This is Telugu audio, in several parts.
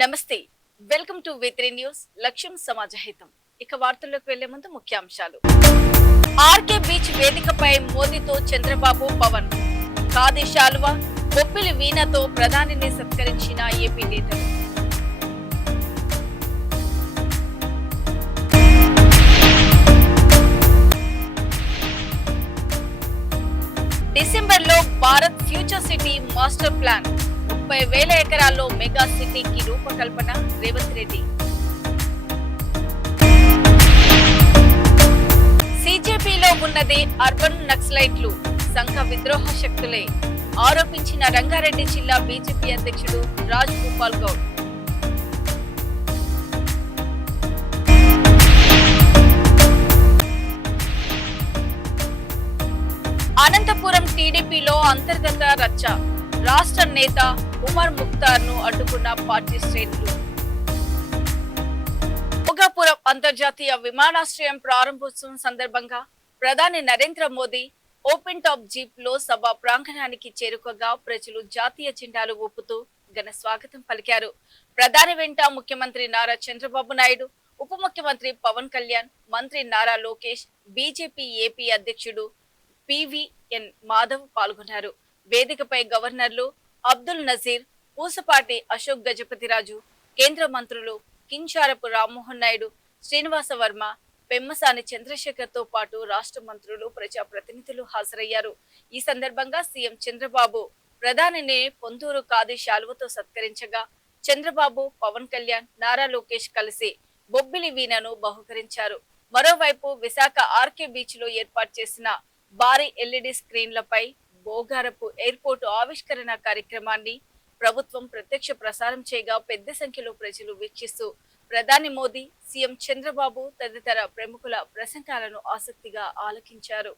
నమస్తే. వెల్కమ్ టు వి3 న్యూస్. లక్ష్యం సమాజ హితం. ఇక వార్తల్లోకి వెళ్లే ముందు ముఖ్యాంశాలు. ఆర్కే బీచ్ వేదికపై మోదీతో చంద్రబాబు పవన్. ఖాదీ శాలువా, బొబ్బిలి వీణతో ప్రధానిని సత్కరించిన ఏపీ నేతలు. డిసెంబర్లో Bharat future city master plan. 30,000 ఎకరాల్లో మెగా సిటీకి రూపకల్పన. రేవంత్ రెడ్డి. సిజేపీలో ఉన్నది అర్బన్ నక్సలైట్లు, సంఘ విద్రోహ శక్తులే ఆరోపించిన రంగారెడ్డి జిల్లా బీజేపీ అధ్యక్షుడు రాజ్ గోపాల్ గౌడ్. అనంతపురం టీడీపీలో అంతర్గత రచ్చ. రాష్ట్ర నేత ఉమర్ ముఖ్తార్ ను అడ్డుకున్న పార్టీ శ్రేణులు. భోగాపురం అంతర్జాతీయ విమానాశ్రయం ప్రారంభోత్సవం సందర్భంగా ప్రధాని Narendra Modi open top jeep లో సభ ప్రాంగణానికి చేరుకోగా ప్రజలు జాతీయ జెండాలు ఊపుతూ ఘన స్వాగతం పలికారు. ప్రధాని వెంట ముఖ్యమంత్రి నారా చంద్రబాబు నాయుడు, ఉప ముఖ్యమంత్రి పవన్ కళ్యాణ్, మంత్రి నారా లోకేష్, బీజేపీ ఏపీ అధ్యక్షుడు పివిఎన్ మాధవ్ పాల్గొన్నారు. వేదికపై గవర్నర్లు అబ్దుల్ నజీర్, పూసపాటి అశోక్ గజపతిరాజు, కేంద్ర మంత్రులు కించారపు రామ్మోహన్ నాయుడు, శ్రీనివాస వర్మ, పెమ్మసాని చంద్రశేఖర్ తో పాటు రాష్ట్ర మంత్రులు, ప్రజాప్రతినిధులు హాజరయ్యారు. ఈ సందర్భంగా సీఎం చంద్రబాబు ప్రధానిని పొందూరు ఖాదీ శాలువతో సత్కరించగా చంద్రబాబు, పవన్ కళ్యాణ్, నారా లోకేష్ కలిసి బొబ్బిలి వీణను బహుకరించారు. మరోవైపు విశాఖ ఆర్కే బీచ్ లో ఏర్పాటు చేసిన భారీ ఎల్ఈడి స్క్రీన్లపై భోగారపు ఎయిర్పోర్టు ఆవిష్కరణ కార్యక్రమాన్ని ప్రభుత్వం ప్రత్యక్ష ప్రసారం చేయగా పెద్ద సంఖ్యలో ప్రజలు వీక్షిస్తూ ప్రధాని మోదీ, సీఎం చంద్రబాబు తదితర ప్రముఖుల ప్రసంగాలను ఆసక్తిగా ఆలకించారు.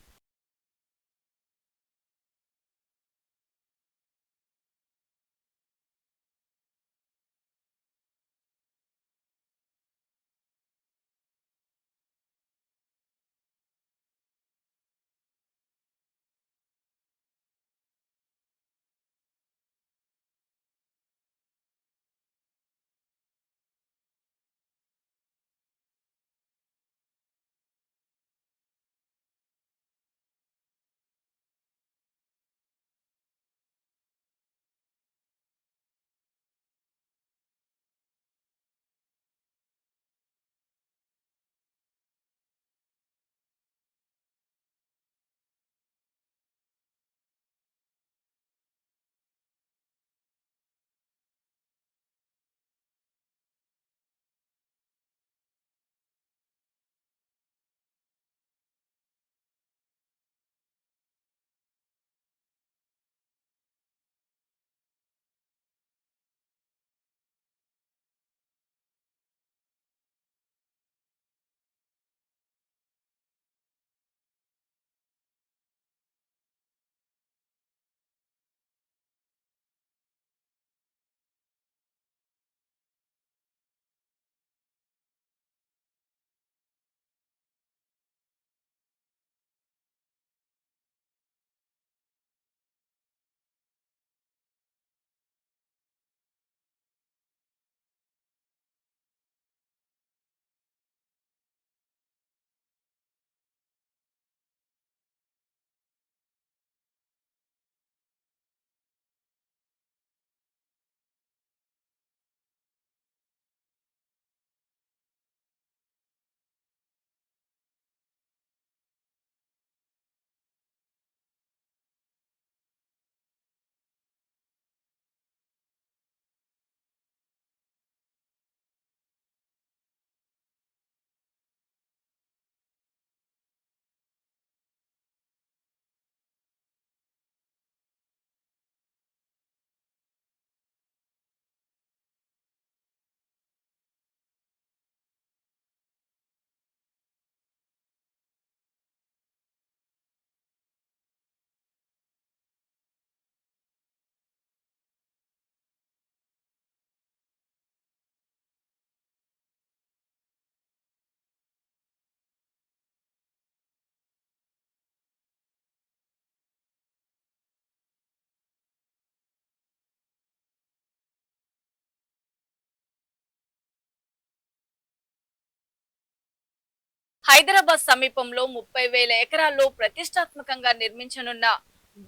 హైదరాబాద్ సమీపంలో 30,000 ఎకరాల్లో ప్రతిష్టాత్మకంగా నిర్మించనున్న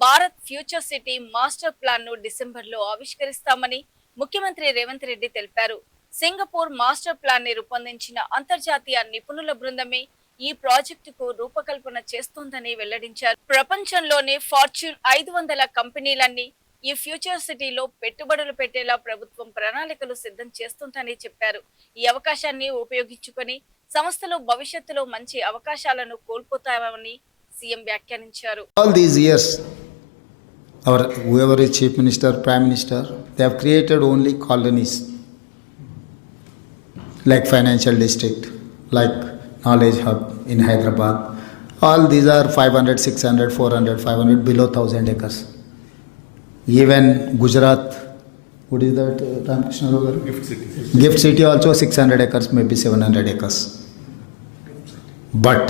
Bharat future city master plan ను డిసెంబర్లో ఆవిష్కరిస్తామని ముఖ్యమంత్రి రేవంత్ రెడ్డి తెలిపారు. సింగపూర్ మాస్టర్ ప్లాన్ ని రూపొందించిన అంతర్జాతీయ నిపుణుల బృందమే ఈ ప్రాజెక్టుకు రూపకల్పన చేస్తోందని వెల్లడించారు. ప్రపంచంలోనే ఫార్చ్యూన్ 500 కంపెనీలన్నీ ఈ ఫ్యూచర్ సిటీలో పెట్టుబడులు పెట్టేలా ప్రభుత్వం ప్రణాళికలు సిద్ధం చేస్తుందని చెప్పారు. ఈ అవకాశాన్ని ఉపయోగించుకొని సంస్థలు భవిష్యత్తులో మంచి అవకాశాలను కోల్పోతామని సీఎం వ్యాఖ్యానించారు. All these years, whoever is chief minister, prime minister, they have created only colonies like financial district, like knowledge hub in Hyderabad. All these are 500, 600, 400, 500, below 1,000 acres. Even Gujarat, what is that, Ramakrishna Rogar? Gift City also 600 acres, maybe 700 acres. But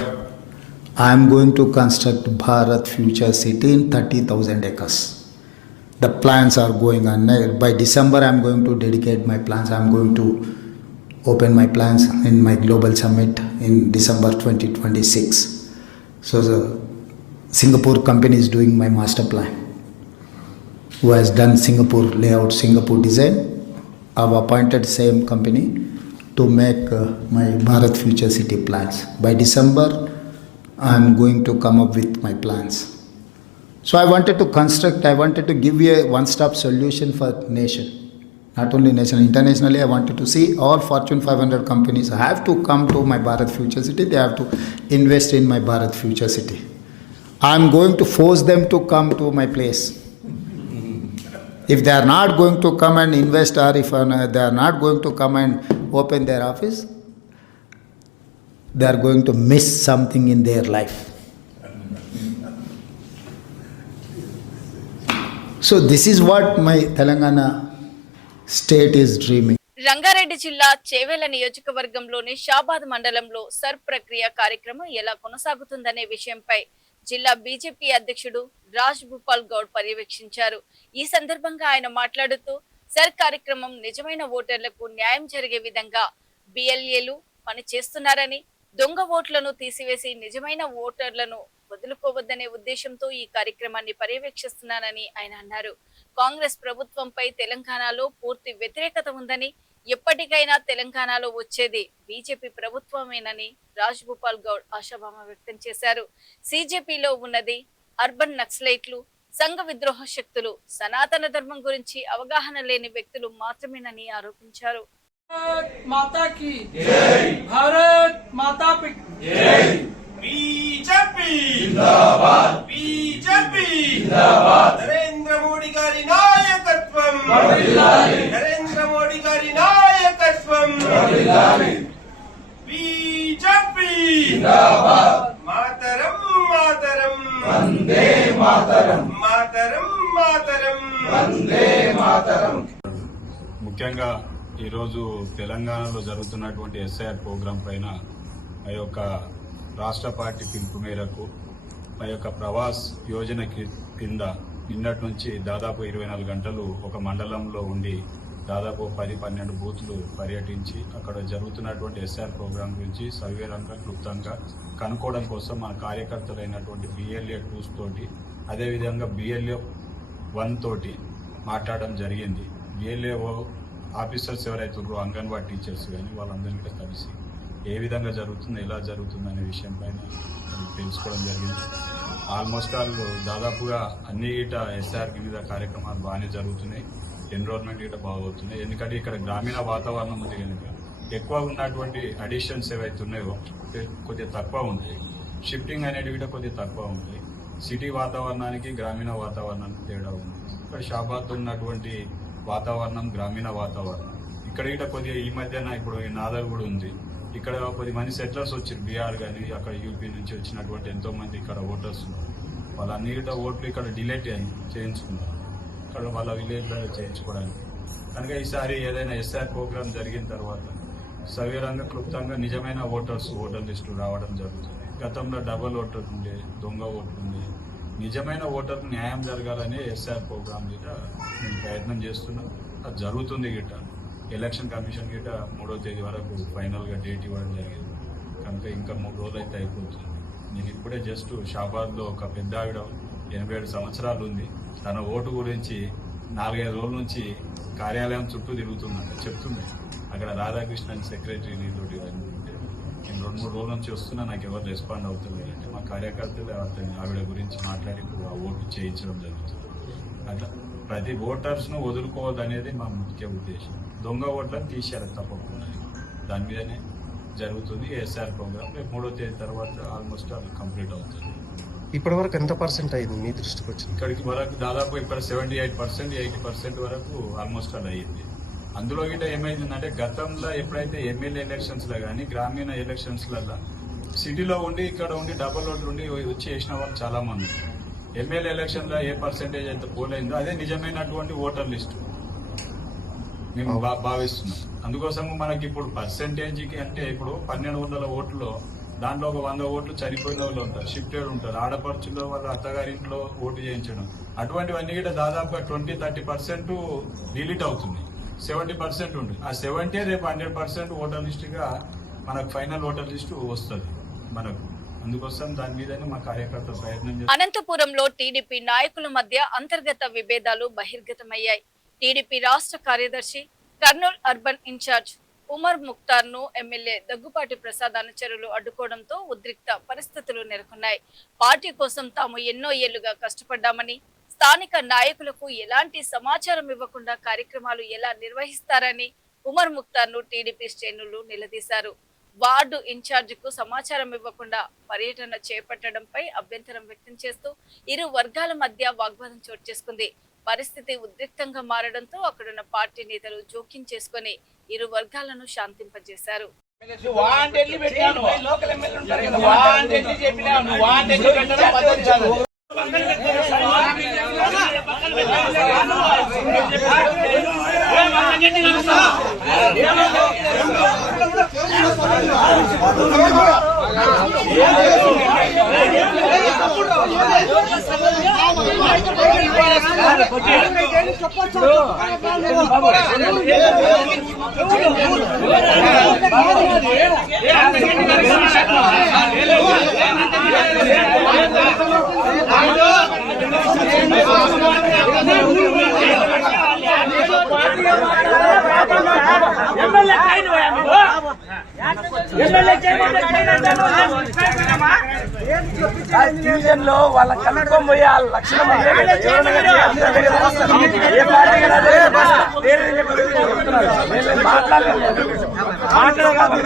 I am going to construct Bharat Future City in 30,000 acres. The plans are going on. By December, I am going to dedicate my plans. I am going to open my plans in my global summit in December 2026. So the Singapore company is doing my master plan, who has done Singapore layout, Singapore design. I have appointed same company to make my Bharat Future City plans. By December, I am going to come up with my plans. So I wanted to give you a one-stop solution for nation. Not only nation, internationally I wanted to see all Fortune 500 companies have to come to my Bharat Future City. They have to invest in my Bharat Future City. I am going to force them to come to my place. If they are not going to come and invest, or if they are not going to come and open their office, they are going to miss something in their life. So this is what my Telangana state is dreaming. Rangareddy జిల్లా చేవెళ్ల నియోజకవర్గంలోని షాబాద్ మండలంలో సర్ ప్రక్రియ కార్యక్రమం ఎలా కొనసాగుతుందనే విషయంపై జిల్లా బీజేపీ అధ్యక్షుడు రాజ్ భూపాల్ గౌడ్ పర్యవేక్షించారు. ఈ సందర్భంగా ఆయన మాట్లాడుతూ సర్ కార్యక్రమం నిజమైన ఓటర్లకు న్యాయం జరిగే విధంగా బిఎల్ఏలు పనిచేస్తున్నారని, దొంగ ఓట్లను తీసివేసి నిజమైన ఓటర్లను వదులుకోవద్దనే ఉద్దేశంతో ఈ కార్యక్రమాన్ని పర్యవేక్షిస్తున్నానని ఆయన అన్నారు. కాంగ్రెస్ ప్రభుత్వంపై తెలంగాణలో పూర్తి వ్యతిరేకత ఉందని, ఎప్పటికైనా తెలంగాణలో వచ్చేది బీజేపీ ప్రభుత్వమేనని రాజ్ భూపాల్ గౌడ్ ఆశాభావం వ్యక్తం చేశారు. సీజేపీలో ఉన్నది అర్బన్ నక్సలైట్లు, సంఘ విద్రోహ శక్తులు, సనాతన ధర్మం గురించి అవగాహన లేని వ్యక్తులు మాత్రమేనని ఆరోపించారు. माता की जय, भारत माता की जय, बीजेपी जिंदाबाद, बीजेपी जिंदाबाद, नरेंद्र मोदी गारी नायकत्वम वर्धिल्लाली, नरेंद्र मोदी गारी नायकत्वम वर्धिल्लाली, बीजेपी जिंदाबाद, मातरम मातरम वंदे मातरम, मातरम मातरम वंदे मातरम. ముఖ్యంగా ఈరోజు తెలంగాణలో జరుగుతున్నటువంటి ఎస్ఐఆర్ ప్రోగ్రాం పైన ఆ యొక్క రాష్ట్ర పార్టీ పిలుపు మేరకు ఆ యొక్క ప్రవాస్ యోజన కింద నిన్నటి నుంచి దాదాపు 24 గంటలు ఒక మండలంలో ఉండి దాదాపు 10-12 బూత్లు పర్యటించి అక్కడ జరుగుతున్నటువంటి ఎస్ఐఆర్ ప్రోగ్రాం గురించి సవివరంగా క్లుప్తంగా కనుక్కోవడం కోసం మన కార్యకర్తలైనటువంటి BLA 2 తోటి అదేవిధంగా BLA 1 తోటి మాట్లాడడం జరిగింది. BLA ఆఫీసర్స్ ఎవరైతే ఉన్నారో అంగన్వాడీ టీచర్స్ కానీ వాళ్ళందరికీ కలిసి ఏ విధంగా జరుగుతుంది, ఎలా జరుగుతుంది అనే విషయం పైన తెలుసుకోవడం జరిగింది. ఆల్మోస్ట్ ఆల్ దాదాపుగా అన్ని గీట ఎస్ఆర్ మీద కార్యక్రమాలు బాగానే జరుగుతున్నాయి. ఎన్రోల్మెంట్ గీట బాగుతున్నాయి. ఎందుకంటే ఇక్కడ గ్రామీణ వాతావరణం ఉంది కనుక ఎక్కువ ఉన్నటువంటి అడిషన్స్ ఏవైతే ఉన్నాయో కొద్దిగా తక్కువ ఉంటాయి. షిఫ్టింగ్ అనేటివి కూడా కొద్దిగా తక్కువ ఉంటాయి. సిటీ వాతావరణానికి గ్రామీణ వాతావరణానికి తేడా ఉంది. ఇక్కడ షాబాద్ ఉన్నటువంటి వాతావరణం గ్రామీణ వాతావరణం. ఇక్కడ కొద్దిగా ఈ మధ్యన ఇప్పుడు నాదర్ కూడా ఉంది. ఇక్కడ 10 మంది సెటిలర్స్ వచ్చారు, బీహార్ కానీ అక్కడ యూపీ నుంచి వచ్చినటువంటి ఎంతో మంది ఇక్కడ ఓటర్స్ ఉన్నారు. వాళ్ళన్ని ఓట్లు ఇక్కడ డిలేట్ చేయించుకున్నారు ఇక్కడ వాళ్ళ విలేజ్లో చేయించుకోవడానికి. కనుక ఈసారి ఏదైనా ఎస్ఆర్ ప్రోగ్రామ్ జరిగిన తర్వాత సవివరంగా క్లుప్తంగా నిజమైన ఓటర్ లిస్టు రావడం జరుగుతుంది. గతంలో డబల్ ఓటర్ ఉండే, దొంగ ఓట్లు ఉండే. నిజమైన ఓటర్కు న్యాయం జరగాలని ఎస్ఆర్ ప్రోగ్రామ్ గిట మేము ప్రయత్నం చేస్తున్నాం. అది జరుగుతుంది గిట. ఎలక్షన్ కమిషన్ గిట 3వ తేదీ వరకు ఫైనల్గా డేట్ ఇవ్వడం జరిగింది. కనుక ఇంకా 3 రోజులు అయితే అయిపోతుంది. నేను ఇప్పుడే జస్ట్ షాబాద్లో ఒక పెద్ద ఆవిడ 87 సంవత్సరాలు ఉంది, తన ఓటు గురించి 4-5 రోజుల నుంచి కార్యాలయం చుట్టూ తిరుగుతున్నాడు, చెప్తుండే అక్కడ రాధాకృష్ణ సెక్రటరీ తోటి నేను 2-3 రోజుల నుంచి వస్తున్నా, నాకు ఎవరు రెస్పాండ్ అవుతుంది అంటే మా కార్యకర్తలు ఆవిడ గురించి మాట్లాడి ఆ ఓటు చేయించడం జరుగుతుంది. అట్లా ప్రతి ఓటర్స్ను వదులుకోవద్దనేది మా ముఖ్య ఉద్దేశం. దొంగ ఓట్లను తీసేయాలి తప్పకుండా, దాని మీదనే జరుగుతుంది ఎస్ఆర్ ప్రోగ్రామ్. రేపు 3వ తేదీ తర్వాత ఆల్మోస్ట్ అది కంప్లీట్ అవుతుంది. ఇప్పటి వరకు ఎంత పర్సెంట్ అయింది మీ దృష్టికి వచ్చింది? ఇక్కడికి వరకు దాదాపు ఇక్కడ 78%, 80% వరకు ఆల్మోస్ట్ అది అయ్యింది. అందులో గిట్ట ఏమైందంటే గతంలో ఎప్పుడైతే ఎమ్మెల్యే ఎలక్షన్స్లో కానీ గ్రామీణ ఎలక్షన్స్లలో సిటీలో ఉండి ఇక్కడ ఉండి డబల్ ఓట్లు ఉండి వచ్చి వేసిన వాళ్ళు చాలా మంది. ఎమ్మెల్యే ఎలక్షన్లో ఏ పర్సెంటేజ్ అయితే పోలైందో అదే నిజమైనటువంటి ఓటర్ లిస్టు మేము భావిస్తున్నాం. అందుకోసము మనకి ఇప్పుడు పర్సెంటేజ్కి అంటే ఇప్పుడు 1200 ఓట్లు, దాంట్లో ఒక 100 ఓట్లు చనిపోయిన వాళ్ళు ఉంటారు, షిఫ్టెడ్ ఉంటారు, ఆడపడుచులో వాళ్ళ అత్తగారింట్లో ఓటు చేయించడం, అటువంటివన్నీ కూడా దాదాపుగా 20-30% డిలీట్ అవుతుంది. 70% ఉంటుంది. ఆ 70 రేపు 100% ఓటర్ లిస్టుగా మనకు ఫైనల్ ఓటర్ లిస్టు వస్తుంది మనకు. అందుకోసం దాని మీదనే మా కార్యకర్తలు ప్రయత్నం చేస్తారు. అనంతపురంలో టీడీపీ నాయకుల మధ్య అంతర్గత విభేదాలు బహిర్గతమయ్యాయి. టీడీపీ రాష్ట్ర కార్యదర్శి, కర్నూలు అర్బన్ ఇన్ఛార్జ్ ఉమర్ ముక్తార్ ను ఎమ్మెల్యే దగ్గుపాటి ప్రసాద్ అనుచరులు అడ్డుకోవడంతో ఉద్రిక్త పరిస్థితులు నెలకొన్నాయి. పార్టీ కోసం తాము ఎన్నో ఏళ్లుగా కష్టపడ్డామని, స్థానిక నాయకులకు ఎలాంటి సమాచారం ఇవ్వకుండా కార్యక్రమాలు ఎలా నిర్వహిస్తారని ఉమర్ ముక్తార్ ను టీడీపీ శ్రేణులు నిలదీశారు. వార్డు ఇన్ఛార్జ్ కు సమాచారం ఇవ్వకుండా పర్యటన చేపట్టడంపై అభ్యంతరం వ్యక్తం చేస్తూ ఇరు వర్గాల మధ్య వాగ్వాదం చోటు చేసుకుంది. పరిస్థితి ఉద్రిక్తంగా మారడంతో అక్కడున్న పార్టీ నేతలు జోక్యం చేసుకుని ఇరు వర్గాలను శాంతింపజేశారు. లో వాళ్ళ కనుక్కొని పోయి వాళ్ళ లక్షణం మాట్లాడగల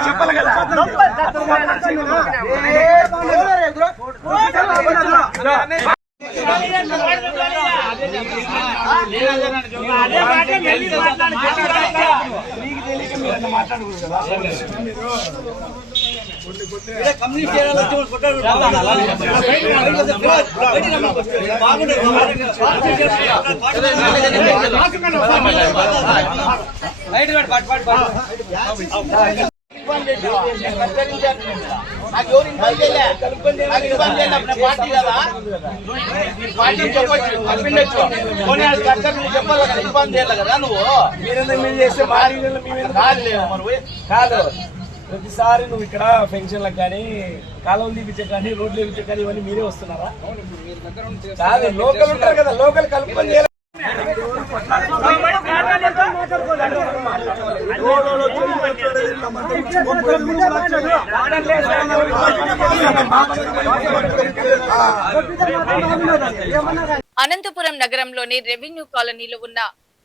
చెప్పాలి కదా. నాకు ఎవరు ఇబ్బంది పార్టీ కదా, పార్టీ చెప్పొచ్చు చెప్పిండొచ్చు, చెప్పాలి కదా, ఇబ్బంది చేయాలి కదా. నువ్వు మీరు చేస్తే కాదు ప్రతిసారి నువ్వు ఇక్కడ పెన్షన్లకు కానీ కాలువలు తీపించే కానీ రోడ్లు తీపించే కానీ ఇవన్నీ మీరే వస్తున్నారా? కాదు లోకల్ ఉంటారు కదా, లోకల్ కలుపుకొని చేయాలి. అనంతపురం నగరంలోని రెవెన్యూ కాలనీలో ఉన్న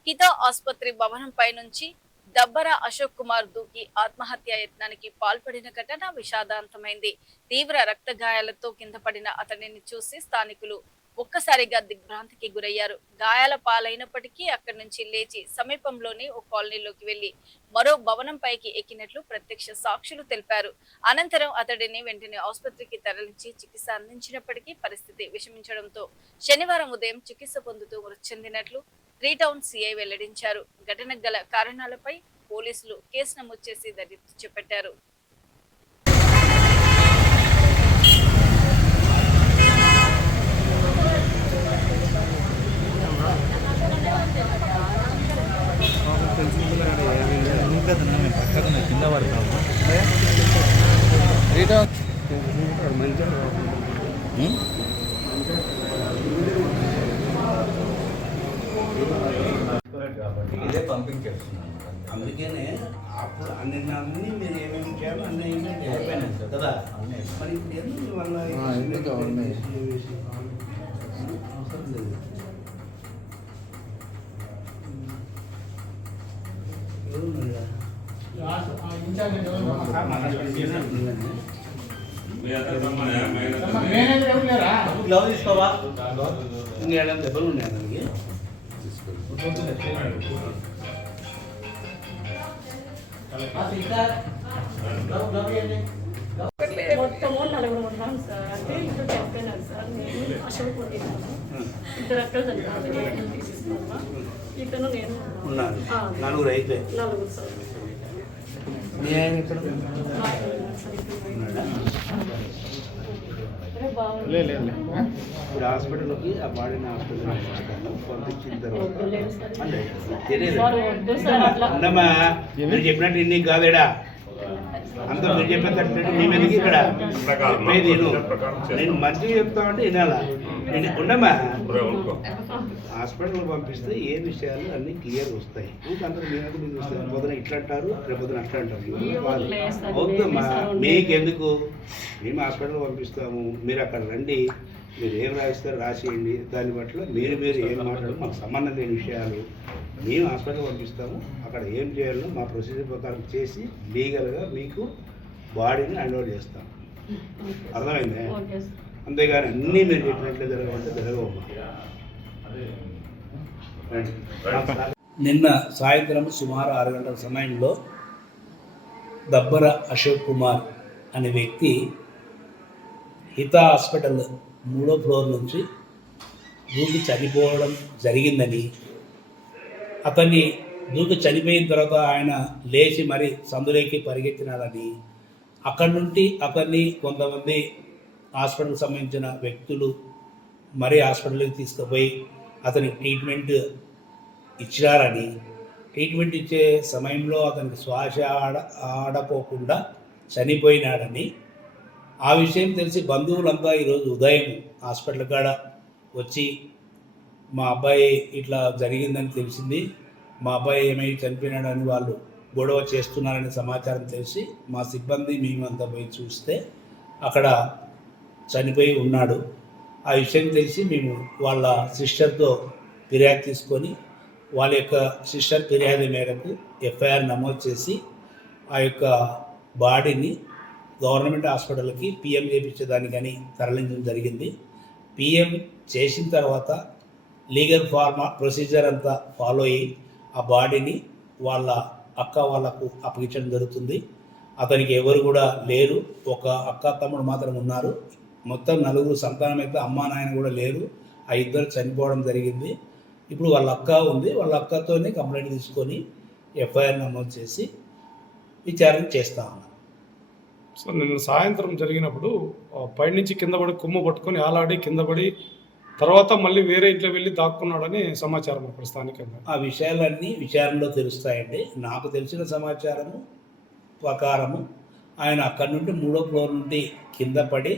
హిత ఆసుపత్రి భవనంపై నుంచి దబ్బరా అశోక్ కుమార్ దూకి ఆత్మహత్యా యత్నానికి పాల్పడిన ఘటన విషాదాంతమైంది. తీవ్ర రక్త గాయాలతో కింద పడిన అతనిని చూసి స్థానికులు ఒక్కసారిగా దిగ్భ్రాంతికి గురయ్యారు. గాయాల పాలైనప్పటికీ అక్కడి నుంచి లేచి సమీపంలోని ఓ కాలనీలోకి వెళ్లి మరో భవనం పైకి ఎక్కినట్లు ప్రత్యక్ష సాక్షులు తెలిపారు. అనంతరం అతడిని వెంటనే ఆసుపత్రికి తరలించి చికిత్స అందించినప్పటికీ పరిస్థితి విషమించడంతో శనివారం ఉదయం చికిత్స పొందుతూ మృతి చెందినట్లు 3 టౌన్ సిఐ వెల్లడించారు. ఘటనకు గల కారణాలపై పోలీసులు కేసు నమోదు చేసి దర్యాప్తు చేపట్టారు. కింద పడతాము ఇదే పంపించేస్తున్నాను అందుకనే అప్పుడు అన్ని మీరు ఏమేమి చేయాలో అన్నీ అయిపోయినాయి కదా మరి ఇప్పుడు ఎందుకు వల్ల అవసరం లేదు గ్లౌజ్ తీసుకోవా ఇంకా దెబ్బలు ఉన్నాయి దానికి మొత్తము 4 ఉన్నాం సార్. అంటే ఇప్పుడు చనిపోయినారు సార్. నేను అశోక్ ఉండినాను. 2 అక్కలు చనిపోయారు. తీసిస్తామా ఇతను నేను ఉన్నారు 4 అయితే 4 సార్. మీ ఆయన ఇక్కడ ఇప్పుడు హాస్పిటల్కి ఆ బాడీని హాస్పిటల్ పంపించిన తర్వాత ఉండమ్మా మీరు చెప్పినట్టు ఇన్ని కాదేడా అంత మీరు చెప్పేటట్టు మీ మీదకి ఇక్కడ చెప్పేది నేను మంచిగా చెప్తామంటే వినాలా నేను ఉండమ్మా హాస్పిటల్ పంపిస్తే ఏ విషయాలు అన్నీ క్లియర్ వస్తాయి అంతా మీ మీద మీకు వస్తాయి పొద్దున ఇట్లా అంటారు రేపొద్దున అట్లా అంటారు అవుతుందమ్మా మీకెందుకు మేము హాస్పిటల్ పంపిస్తాము మీరు అక్కడ రండి మీరు ఏం రాయిస్తారో రాసేయండి దాన్ని బట్టి మీరు ఏం మాట్లాడారు మాకు సంబంధం లేని విషయాలు మేము హాస్పిటల్ పంపిస్తాము అక్కడ ఏం చేయాలో మా ప్రొసీజర్ ప్రకారం చేసి లీగల్గా మీకు బాడీని హ్యాండ్ ఓవర్ చేస్తాం అర్థమైందే అంతేగాని అన్నీ మీరు చెప్పినట్లే జరగమంటే జరగవమ్మా నిన్న సాయంత్రం సుమారు 6 గంటల సమయంలో దబ్బర అశోక్ కుమార్ అనే వ్యక్తి హితా హాస్పిటల్ 3వ ఫ్లోర్ నుంచి దూకి చనిపోవడం జరిగిందని అతన్ని దూకి చనిపోయిన తర్వాత ఆయన లేచి మరి సందులోకి పరిగెత్తినాడని అక్కడి నుండి అతన్ని కొంతమంది హాస్పిటల్కి సంబంధించిన వ్యక్తులు మరీ హాస్పిటల్కి తీసుకుపోయి అతనికి ట్రీట్మెంట్ ఇచ్చారని ట్రీట్మెంట్ ఇచ్చే సమయంలో అతనికి శ్వాస ఆడపోకుండా చనిపోయినాడని ఆ విషయం తెలిసి బంధువులంతా ఈరోజు ఉదయం హాస్పిటల్ కాడ వచ్చి మా అబ్బాయి ఇట్లా జరిగిందని తెలిసింది మా అబ్బాయి ఏమై చనిపోయినాడని వాళ్ళు గొడవ చేస్తున్నారనే సమాచారం తెలిసి మా సిబ్బంది మేమంతా పోయి చూస్తే అక్కడ చనిపోయి ఉన్నాడు ఆ విషయం తెలిసి మేము వాళ్ళ సిస్టర్తో ఫిర్యాదు తీసుకొని వాళ్ళ యొక్క సిస్టర్ ఫిర్యాదు మేరకు ఎఫ్ఐఆర్ నమోదు చేసి ఆ యొక్క బాడీని గవర్నమెంట్ హాస్పిటల్కి పిఎం చేయించేదానికని తరలించడం జరిగింది. పిఎం చేసిన తర్వాత లీగల్ ప్రొసీజర్ అంతా ఫాలో అయ్యి ఆ బాడీని వాళ్ళ అక్క వాళ్ళకు అప్పగించడం జరుగుతుంది. అతనికి ఎవరు కూడా లేరు, ఒక అక్క తమ్ముడు మాత్రం ఉన్నారు. మొత్తం 4 సంతానం అయితే అమ్మా నాయన కూడా లేరు. ఆ ఇద్దరు చనిపోవడం జరిగింది. ఇప్పుడు వాళ్ళ అక్క ఉంది, వాళ్ళ అక్కతోనే కంప్లైంట్ తీసుకొని ఎఫ్ఐఆర్ నమోదు చేసి విచారణ చేస్తా ఉన్నాం. సో నిన్న సాయంత్రం జరిగినప్పుడు పైనుంచి కింద పడి కొమ్ము పట్టుకొని ఆలాడి కింద పడి తర్వాత మళ్ళీ వేరే ఇంట్లో వెళ్ళి దాక్కున్నాడని సమాచారం అక్కడ స్థానికంగా. ఆ విషయాలన్నీ విచారణలో తెలుస్తాయండి. నాకు తెలిసిన సమాచారము ప్రకారము ఆయన అక్కడి నుండి 3వ ఫ్లోర్ నుండి కింద పడి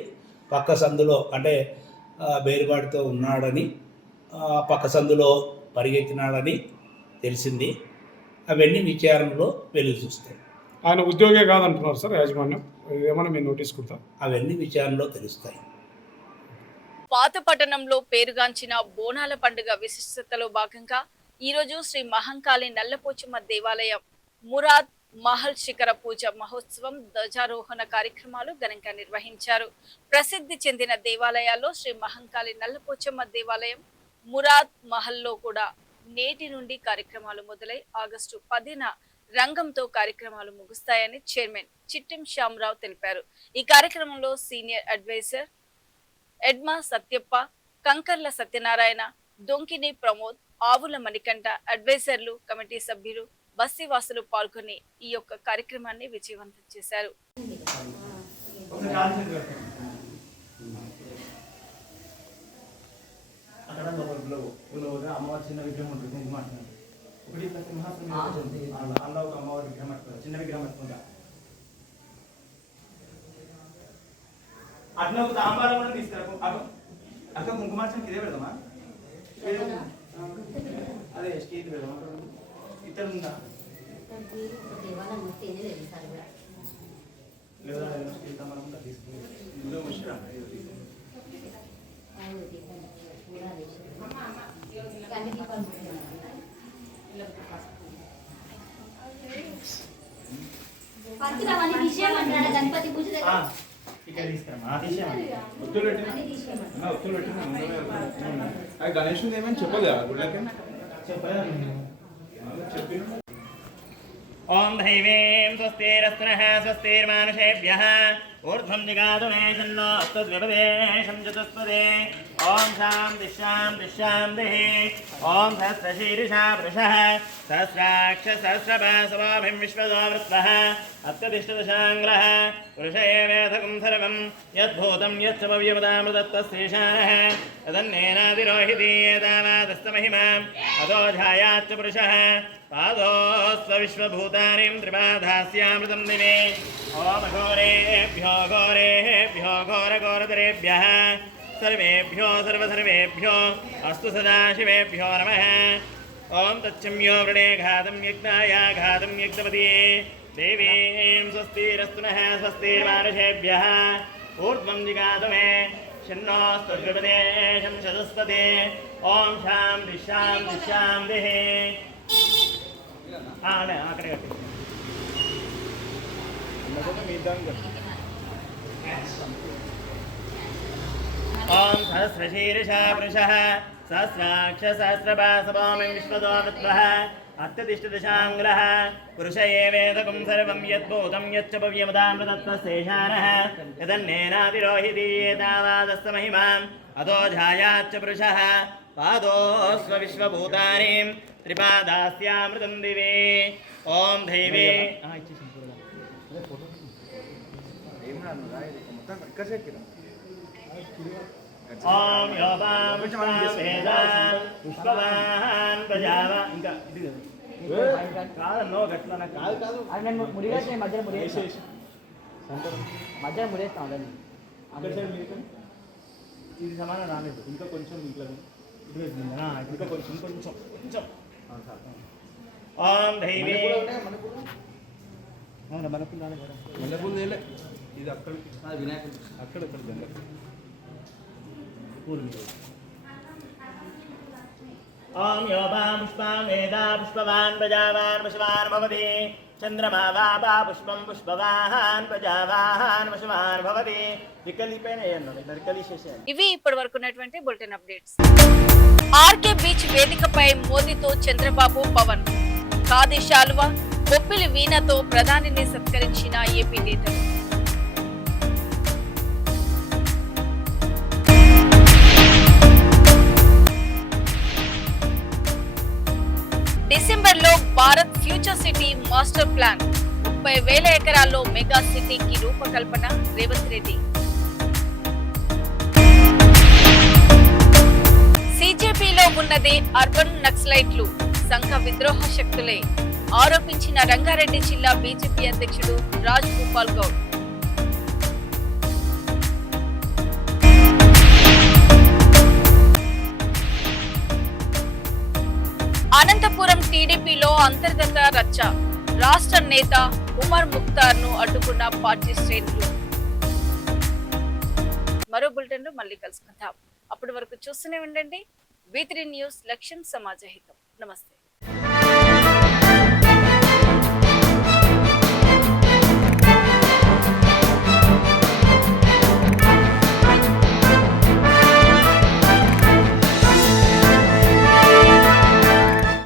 పక్క సందులో అంటే బేరుబాటుతో ఉన్నాడని పక్క సందులో పరిగెత్తినాడని తెలిసింది. అవన్నీ విచారణలో వెలుగు చూస్తాయి. ఆయన ఉద్యోగే కాదంటున్నారు సార్ యాజమాన్యం, ఏమైనా మీరు నోటీస్ కొడతాం? అవన్నీ విచారణలో తెలుస్తాయి. పాతపట్టణంలో పేరుగాంచిన బోనాల పండుగ విశిష్టతలో భాగంగా ఈరోజు శ్రీ మహంకాళి నల్లపోచమ్మ దేవాలయం మురాద్ మహల్ శిఖర పూజ మహోత్సవం ధ్వజారోహణ కార్యక్రమాలు ఘనంగా నిర్వహించారు. ప్రసిద్ధి చెందిన దేవాలయాల్లో శ్రీ మహంకాళి నల్లపోచమ్మ దేవాలయం మురాద్ మహల్లో కూడా నేటి నుండి కార్యక్రమాలు మొదలై ఆగస్టు 10న రంగంతో కార్యక్రమాలు ముగుస్తాయని చైర్మన్ చిట్టెం శ్యామరావు తెలిపారు. ఈ కార్యక్రమంలో సీనియర్ అడ్వైజర్ ఎడ్మా సత్యప్ప, కంకర్ల సత్యనారాయణ, దొంకిని ప్రమోద్, ఆవుల మణికంఠ, అడ్వైజర్లు, కమిటీ సభ్యులు, బస్సీవాసులు పాల్గొని ఈ యొక్క కార్యక్రమాన్ని విజయవంతం చేశారు. అమ్మవారి చిన్న విగ్రహం ఉంటుంది, అలా ఒక అమ్మవారి విగ్రహం చిన్న విగ్రహం పెట్టుకుంటా అట్లా ఒక తాంబారం కూడా తీసుకురా అక్క కుంకుమార్చనకి ఇదే పెడదామా అదే స్టీల్ పెడదామా ఇతర ఉందా లేదా స్టీల్ తాంబారం కూడా తీసుకుంటాం ఇందులో ముష్టిరా గణపతి పూజ ఇక్కడ తీసుకురా ఒత్తులు పెట్టిన గణేషుని ఏమని చెప్పలేదు గుళ్ళకి చెప్పి ఓం దైవేం స్వస్తిరస్తునః స్వస్తిర్మానుషేభ్యః ఊర్ధ్వం జిగాతు మేషన్నో అస్తద్విపదేశం చతుస్పదే ఓం శాంతి శాంతి శాంతిః ఓం సహస్రశీర్షా పురుషः సహస్రాక్ష సహస్రపాశవాభిం విశ్వదో వృత్వः అత్యతిష్ఠదశాంగ్లः పురుష ఏవేదకం సర్వం యద్భూతం యచ్చ భవ్యమదామృతత్వశేషానः యదన్నేనాదిరోహితి ఏతావాదస్తమహిమాం అదో ఝాయాచ్చ పురుషः పాదోస్వ విశ్వభూతానిం త్రిపాదాస్యామృతం దినే ఓం ఘోరేభ్యో ఘోరఘోరతరేభ్యः सर्वेभ्यो सर्वसर्वेभ्यो अस्तु सदाशिवेभ्यो नमः ओम तच्छम्यो वृणे घातं यज्ञाय घातं यज्ञपति देवीं स्वस्तिरस्तु नः स्वस्तिर्मानुषेभ्यः ऊर्ध्वं जिगातु मे शन्नोऽस्तुर्गपदेशं चतुष्पदे ओम शान्ति शान्ति शान्तिः అక్కడే కట్టి ओम सहस्रशीर्षा पुरुषः सहस्राक्ष सहस्रपाशवामिं विश्वतो वृत्वः अत्यतिष्ठदशाङ्ग्लः पुरुष एवेदकं सर्वं यद्भूतं यच्च भव्यमदामृतत्वशेषानः यदन्नेनातिरोहिति एतावादस्तमहिमाम् अतो ఝాయాచ్చ पुरुषः पादोस्व विश्वभूतानिं त्रिपादास्यामृतं दिवे ओम दैवे ओम योपां पुष्पवेदा पुष्पवान् प्रजावा ఇంకా ఇది కాదన్నో గట్లన కాదు కాదు అది నేను ముడివేసి మధ్యలో ముడివేసి మధ్యలో ముడివేస్తాం అదని ఇది సమానం రాలేదు ఇంకా కొంచెం ఇట్లా ఇంకా కొంచెం కొంచెం కొంచెం ఓం దైవే మనకు ఇది అక్కడ వినాయకుడు అక్కడ ओम योपां पुष्पां वेदा पुष्पवान् प्रजावान् पशुवान् भवति चंद्रमा वापा पुष्पं पुष्पवान् प्रजावान् पशुवान् भवति ఇవి ఇప్పటి వరకు ఉన్నటువంటి బులెటిన్ అప్డేట్స్. ఆర్కే బీచ్ వేదికపై మోదీతో చంద్రబాబు పవన్, ఖాదీ శాలువా బొప్పిలి వీణతో ప్రధానిని సత్కరించిన ఏపీ నేతలు. డిసెంబర్లో Bharat future city master plan, 30,000 ఎకరాల్లో మెగా సిటీకి రూపకల్పన రేవంత్ రెడ్డి. సిజేపీలో ఉన్నదే అర్బన్ నక్సలైట్లు, సంఘ విద్రోహ శక్తులే ఆరోపించిన రంగారెడ్డి జిల్లా బీజేపీ అధ్యక్షుడు రాజ్ గోపాల్ గౌడ్. అనంతపురం టీడీపీలో అంతర్గత రచ్చ, రాష్ట్ర నేత ఉమర్ ముక్తార్ ను అడ్డుకున్న పార్టీ శ్రేణులు. మరో బులెటిన్ లో మళ్ళీ కలుసుకుందాం. అప్పటి వరకు చూస్తూనే ఉండండి V3 న్యూస్, లక్ష్యం సమాజహితం. నమస్తే.